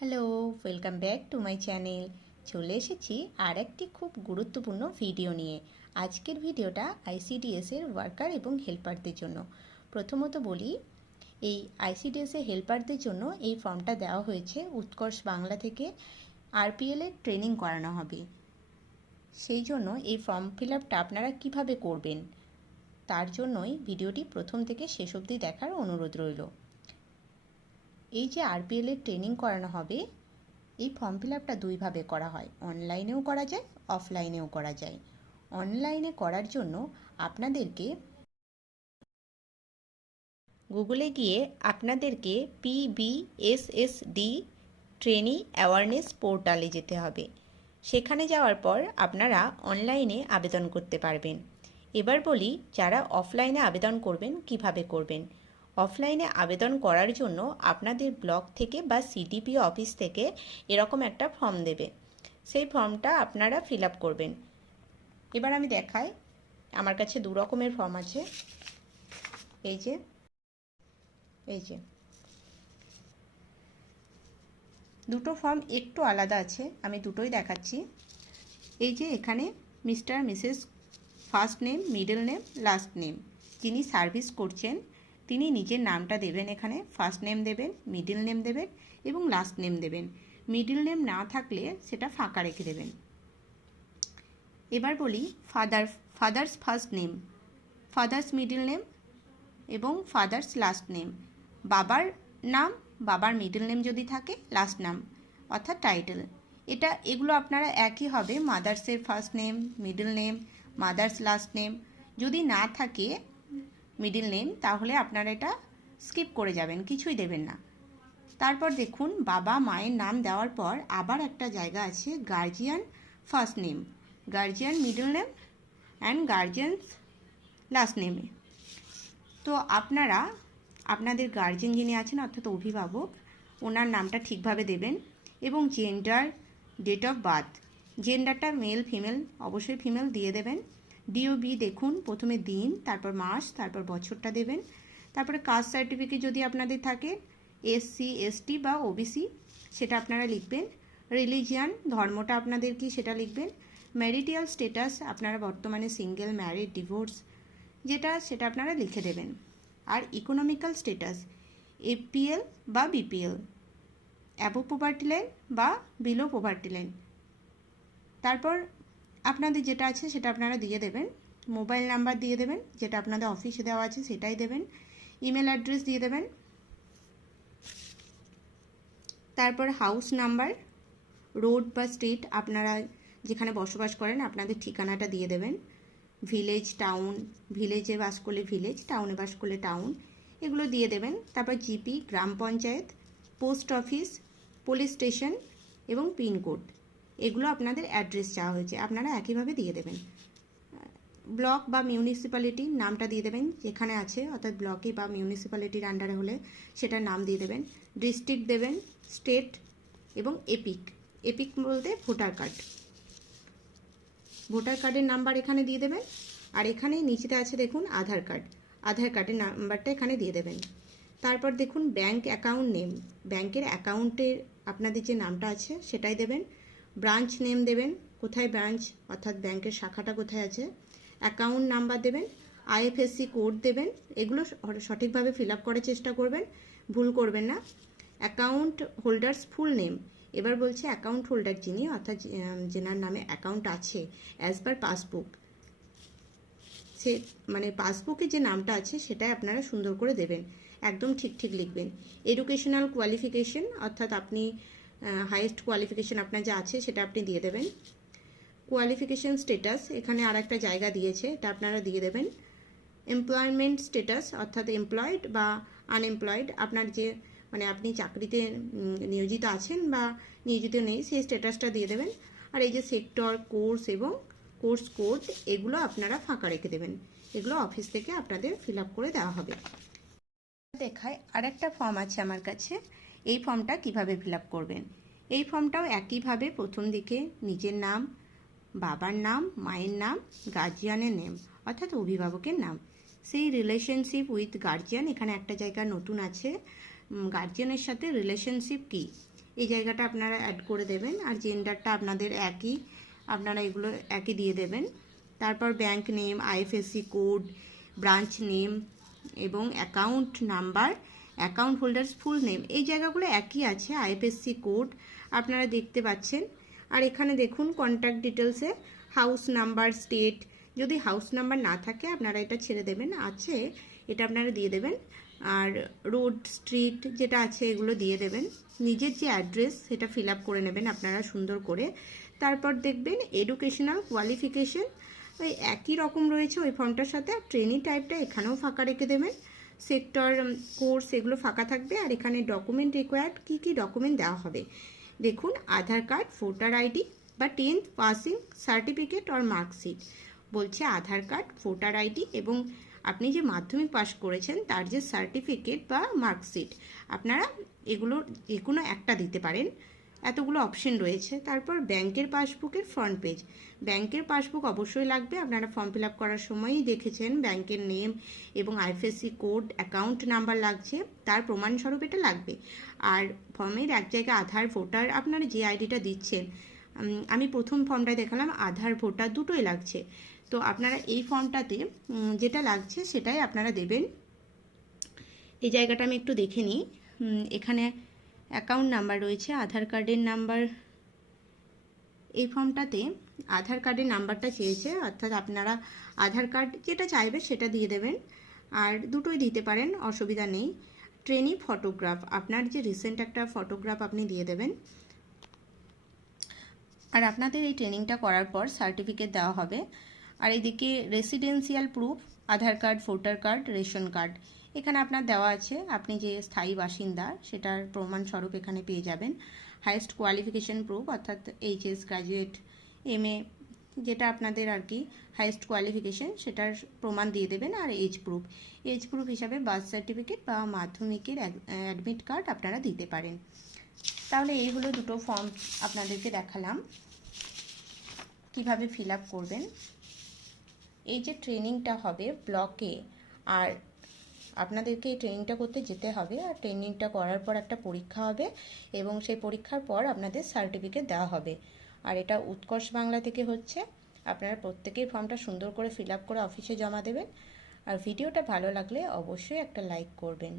Hello, welcome back to my channel. চলে এসেছি আর একটি খুব গুরুত্বপূর্ণ ভিডিও নিয়ে। আজকের ভিডিওটা আইসিডিএসের ওয়ার্কার এবং হেল্পারদের জন্য। প্রথমত বলি, এই আইসিডিএসের হেল্পারদের জন্য এই ফর্মটা দেওয়া হয়েছে উৎকর্ষ বাংলা থেকে। আরপিএল এর ট্রেনিং করানো হবে, সেই জন্য এই ফর্ম ফিল আপটা আপনারা কীভাবে করবেন তার জন্যই ভিডিওটি প্রথম থেকে শেষ অবধি দেখার অনুরোধ রইল। এই যে আরপিএল এর ট্রেনিং করানো হবে, এই ফর্ম ফিল আপটা দুইভাবে করা হয়, অনলাইনেও করা যায়, অফলাইনেও করা যায়। অনলাইনে করার জন্য আপনাদেরকে গুগলে গিয়ে আপনাদেরকে PBSSD ট্রেনি অ্যাওয়ারনেস পোর্টালে যেতে হবে। সেখানে যাওয়ার পর আপনারা অনলাইনে আবেদন করতে পারবেন। এবার বলি, যারা অফলাইনে আবেদন করবেন কিভাবে করবেন। অফলাইনে আবেদন করার জন্য আপনাদের ব্লক থেকে বা সিডিপিও অফিস থেকে এরকম একটা ফর্ম দেবে, সেই ফর্মটা আপনারা ফিল আপ করবেন। এবার আমি দেখাই, আমার কাছে দু রকমের ফর্ম আছে। এই যে দুটো ফর্ম একটু আলাদা আছে, আমি দুটোই দেখাচ্ছি। এই যে এখানে mister Mrs first name, middle name, last name, যিনি সার্ভিস করছেন তিনি নিজের নামটা দেবেন। এখানে ফার্স্ট নেম দেবেন, মিডল নেম দেবেন এবং লাস্ট নেম দেবেন। মিডল নেম না থাকলে সেটা ফাঁকা রেখে দেবেন। এবার বলি, father's first name, father's middle name এবং ফাদার্স লাস্ট নেম। বাবার নাম, বাবার মিডল নেম যদি থাকে, লাস্ট নাম অর্থাৎ টাইটেল, এগুলো আপনারা একই হবে। মাদার্সের first name, middle name, mother's last name. যদি না থাকে মিডল নেম তাহলে আপনারা এটা স্কিপ করে যাবেন, কিছুই দেবেন না। তারপর দেখুন, বাবা মায়ের নাম দেওয়ার পর আবার একটা জায়গা আছে guardian first name, guardian middle name and guardians last নেমে। তো আপনারা আপনাদের গার্জিয়ান যিনি আছেন অর্থাৎ অভিভাবক, ওনার নামটা ঠিকভাবে দেবেন এবং জেন্ডার, ডেট অফ বার্থ, জেন্ডারটা মেল ফিমেল অবশ্যই ফিমেল দিয়ে দেবেন। ডিওবি দেখুন, প্রথমে দিন, তারপর মাস, তারপর বছরটা দেবেন। তারপরে কাস্ট সার্টিফিকেট যদি আপনাদের থাকে, SC ST বা OBC, সেটা আপনারা লিখবেন। রিলিজিয়ান, ধর্মটা আপনাদের কি সেটা লিখবেন। ম্যারিটাল স্ট্যাটাস, আপনারা বর্তমানে সিঙ্গেল, ম্যারিড, ডিভোর্স সেটা আপনারা লিখে দেবেন। আর ইকোনমিক্যাল স্ট্যাটাস, APL বা BPL, অ্যাবভ পভার্টি লাইন বা বিলো পভার্টি লাইন। তারপর আপনাদের যেটা আছে সেটা আপনারা দিয়ে দেবেন। মোবাইল নাম্বার দিয়ে দেবেন, যেটা আপনাদের অফিসে দেওয়া আছে সেটাই দেবেন। ইমেল অ্যাড্রেস দিয়ে দেবেন। তারপর হাউস নাম্বার, রোড বা স্ট্রিট, আপনারা যেখানে বসবাস করেন আপনাদের ঠিকানাটা দিয়ে দেবেন। ভিলেজ, টাউন, ভিলেজে বাস করলে ভিলেজ, টাউনে বাস করলে টাউন, এগুলো দিয়ে দেবেন। তারপর জিপি, গ্রাম panchayat, post office, police station এবং পিনকোড, এগুলো আপনাদের অ্যাড্রেস চাওয়া হয়েছে, আপনারা একইভাবে দিয়ে দেবেন। ব্লক বা মিউনিসিপ্যালিটি নামটা দিয়ে দেবেন যেখানে আছে, অর্থাৎ ব্লকে বা মিউনিসিপ্যালিটির আন্ডারে হলে সেটার নাম দিয়ে দেবেন। ডিস্ট্রিক্ট দেবেন, স্টেট এবং এপিক বলতে ভোটার কার্ড, ভোটার কার্ডের নাম্বার এখানে দিয়ে দেবেন। আর এখানে নিচেতে আছে দেখুন আধার কার্ডের নাম্বারটা এখানে দিয়ে দেবেন। তারপর দেখুন ব্যাংক অ্যাকাউন্ট নেম, ব্যাংকের অ্যাকাউন্টের আপনাদের যে নামটা আছে সেটাই দেবেন। ব্রাঞ্চ নেম দেবেন, কোথায় ব্রাঞ্চ অর্থাৎ ব্যাংকের শাখাটা কোথায় আছে। অ্যাকাউন্ট নাম্বার দেবেন, IFSC কোড দেবেন। এগুলো সঠিকভাবে ফিল আপ করার চেষ্টা করবেন, ভুল করবেন না। অ্যাকাউন্ট হোল্ডার্স ফুল নেম, এবার বলছে অ্যাকাউন্ট হোল্ডার যিনি অর্থাৎ যেনার নামে অ্যাকাউন্ট আছে অ্যাজ পার পাসবুক, সে মানে পাসবুকে যে নামটা আছে সেটাই আপনারা সুন্দর করে দেবেন, একদম ঠিক লিখবেন। এডুকেশনাল কোয়ালিফিকেশন, অর্থাৎ আপনি হাইয়েস্ট কোয়ালিফিকেশন আপনার যা আছে সেটা আপনি দিয়ে দেবেন। কোয়ালিফিকেশন স্ট্যাটাস, এখানে আর একটা জায়গা দিয়েছে, এটা আপনারা দিয়ে দেবেন। এমপ্লয়মেন্ট স্ট্যাটাস, অর্থাৎ এমপ্লয়েড বা আনএমপ্লয়েড, আপনার যে মানে আপনি চাকরিতে নিয়োজিত আছেন বা নিয়োজিত নেই সেই স্ট্যাটাসটা দিয়ে দেবেন। আর এই যে সেক্টর, কোর্স এবং কোর্স কোড, এগুলো আপনারা ফাঁকা রেখে দেবেন, এগুলো অফিস থেকে আপনাদের ফিল আপ করে দেওয়া হবে। দেখায় আরেকটা ফর্ম আছে আমার কাছে, এই ফর্মটা কিভাবে ফিল আপ করবেন। এই ফর্মটাও একইভাবে প্রথম দিকে নিজের নাম, বাবার নাম, মায়ের নাম, গার্জিয়ানের নেম অর্থাৎ অভিভাবকের নাম, সেই রিলেশনশিপ উইথ গার্জিয়ান, এখানে একটা জায়গা নতুন আছে, গার্জিয়ানের সাথে রিলেশনশিপ কী এই জায়গাটা আপনারা অ্যাড করে দেবেন। আর জেন্ডারটা আপনাদের একই, আপনারা এগুলো একই দিয়ে দেবেন। তারপর bank name, IFSC code, branch name এবং account number, account holders full name, এই জায়গাগুলো একই আছে। আইএফএসসি কোড আপনারা দেখতে পাচ্ছেন। আর এখানে দেখুন কন্ট্যাক্ট ডিটেলসে হাউস নাম্বার, স্টেট, যদি হাউস নাম্বার না থাকে আপনারা এটা ছেড়ে দেবেন, আছে এটা আপনারা দিয়ে দেবেন। আর রোড, স্ট্রিট যেটা আছে এগুলো দিয়ে দেবেন। নিজের যে অ্যাড্রেস সেটা ফিল আপ করে নেবেন আপনারা সুন্দর করে। তারপর দেখবেন এডুকেশনাল কোয়ালিফিকেশন ওই একই রকম রয়েছে ওই ফর্মটার সাথে। আর ট্রেনিং টাইপটা এখানেও ফাঁকা রেখে দেবেন। সেক্টর, কোর্স এগুলো ফাঁকা থাকবে। আর এখানে ডকুমেন্ট রিকোয়ার্ড, কী কী ডকুমেন্ট দেওয়া হবে দেখুন, আধার কার্ড, ভোটার আইডি বা 10th পাসিং সার্টিফিকেট আর মার্কশিট। বলছে আধার কার্ড, ভোটার আইডি এবং আপনি যে মাধ্যমিক পাস করেছেন তার যে সার্টিফিকেট বা মার্কশিট, আপনারা এগুলোর যে কোনো একটা দিতে পারেন। এতগুলো অপশন রয়েছে। তারপর ব্যাংকের পাসবুকের ফ্রন্ট পেজ, ব্যাংকের পাসবুক অবশ্যই লাগবে। আপনারা ফর্ম ফিল আপ করার সময়ই দেখেছেন ব্যাংকের নেম এবং আইএফএসসি কোড, অ্যাকাউন্ট নাম্বার লাগছে, তার প্রমাণস্বরূপ এটা লাগবে। আর ফর্মের এক জায়গায় আধার, ভোটার, আপনারা যে আইডিটা দিচ্ছেন, আমি প্রথম ফর্মটায় দেখালাম আধার ভোটার দুটোই লাগছে। তো আপনারা এই ফর্মটাতে যেটা লাগছে সেটাই আপনারা দেবেন। এই জায়গাটা আমি একটু দেখে নিই। এখানে অ্যাকাউন্ট নাম্বার রয়েছে, আধার কার্ডের নাম্বার। এই ফর্মটাতে আধার কার্ডের নাম্বারটা চেয়েছে, অর্থাৎ আপনারা আধার কার্ড যেটা চাইবে সেটা দিয়ে দেবেন। আর দুটোই দিতে পারেন, অসুবিধা নেই। ট্রেনি ফটোগ্রাফ, আপনার যে রিসেন্ট একটা ফটোগ্রাফ আপনি দিয়ে দেবেন। আর আপনাদের এই ট্রেনিংটা করার পর সার্টিফিকেট দেওয়া হবে। আর এদিকে residential proof, Aadhaar card, voter card, ration card, এখানে আপনার দেওয়া আছে আপনি যে স্থায়ী বাসিন্দা সেটার প্রমাণস্বরূপ এখানে পেয়ে যাবেন। হাইয়েস্ট কোয়ালিফিকেশন প্রুফ, অর্থাৎ এইচএস, গ্র্যাজুয়েট, এমএ, যেটা আপনাদের আর কি হাইয়েস্ট কোয়ালিফিকেশন সেটার প্রমাণ দিয়ে দেবেন। আর এজ প্রুফ, এজ প্রুফ হিসাবে বার্থ সার্টিফিকেট বা মাধ্যমিকের অ্যাডমিট কার্ড আপনারা দিতে পারেন। তাহলে এই হলো দুটো ফর্ম আপনাদেরকে দেখালাম কিভাবে ফিল আপ করবেন। এই যে ট্রেনিংটা হবে ব্লকে, আর আপনাদেরকে এই ট্রেনিংটা করতে যেতে হবে। আর ট্রেনিংটা করার পর একটা পরীক্ষা হবে এবং সেই পরীক্ষার পর আপনাদের সার্টিফিকেট দেওয়া হবে। আর এটা উৎকর্ষ বাংলা থেকে হচ্ছে। আপনারা প্রত্যেকেই ফর্মটা সুন্দর করে ফিল আপ করে অফিসে জমা দেবেন। আর ভিডিওটা ভালো লাগলে অবশ্যই একটা লাইক করবেন।